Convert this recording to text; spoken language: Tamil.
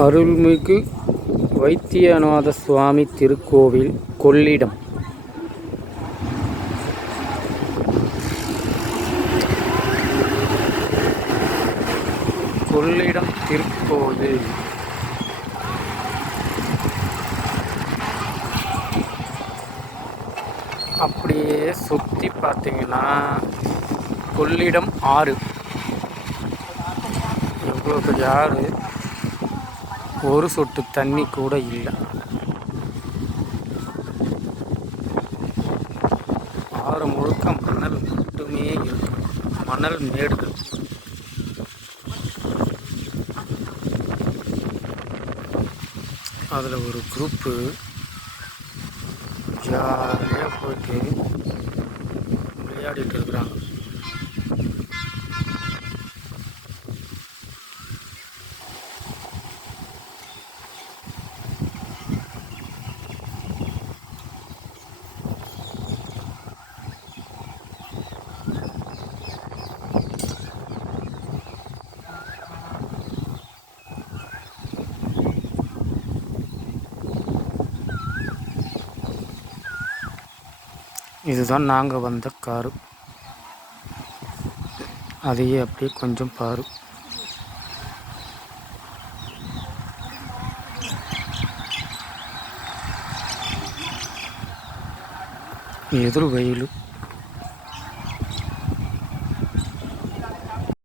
அருள்மிகு வைத்தியநாத சுவாமி திருக்கோவில் கொள்ளிடம். கொள்ளிடம் திருக்கோவில். அப்படியே சுற்றி பார்த்தீங்கன்னா கொள்ளிடம் ஆறு. எவ்வளோ பெரிய ஆறு? ஒரு சொட்டு தண்ணி கூட இல்லை. ஆறு முழுக்க மணல் மட்டுமே இருக்கு. மணல் மேடுகள். அதில் ஒரு குரூப்பு ஜாலியாக போயிட்டு விளையாடிட்டு இருக்கிறாங்க. இதுதான் நாங்கள் வந்த காரு. அதையே அப்படியே கொஞ்சம் பாரு. எதிர் வெயில்.